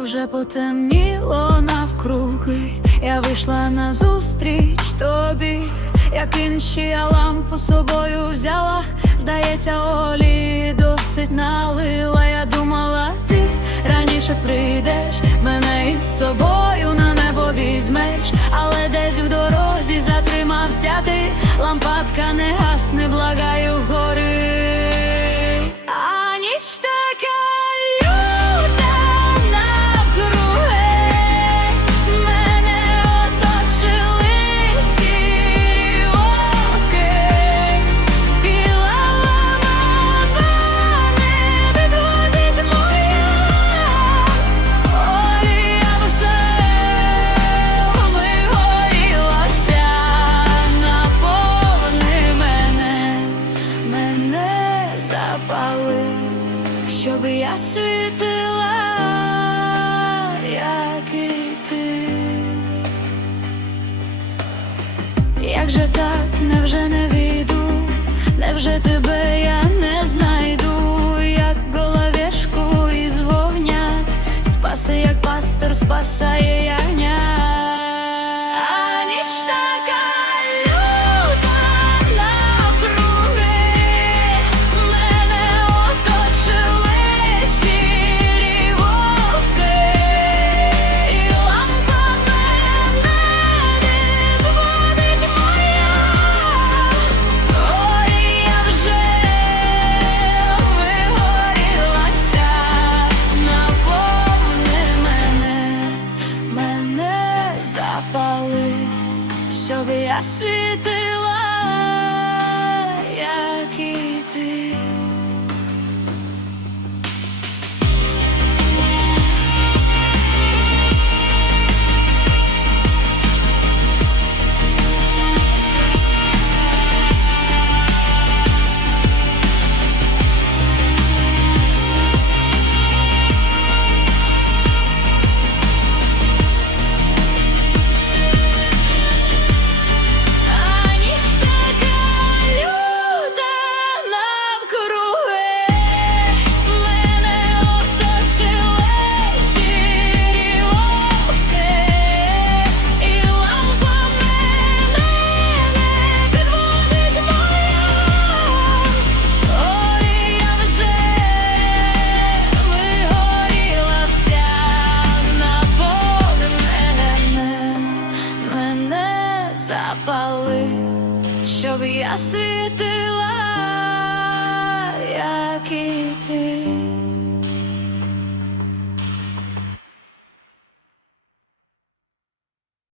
вже потемніло навкруги. Я вийшла на зустріч тобі, як інші, я лампу собою взяла. Здається, Олі досить налила. Я думала, ти раніше прийдеш, мене із собою на небо візьмеш, але десь в дорозі затримався ти, лампадка не гасне, благаю гори. Запали, щоб я світила, як і ти. Як же так, невже не війду, невже тебе я не знайду, як головешку із вогня, спаси, як пастор спасає ягня. Я світила, щоб я ситила, як і ти.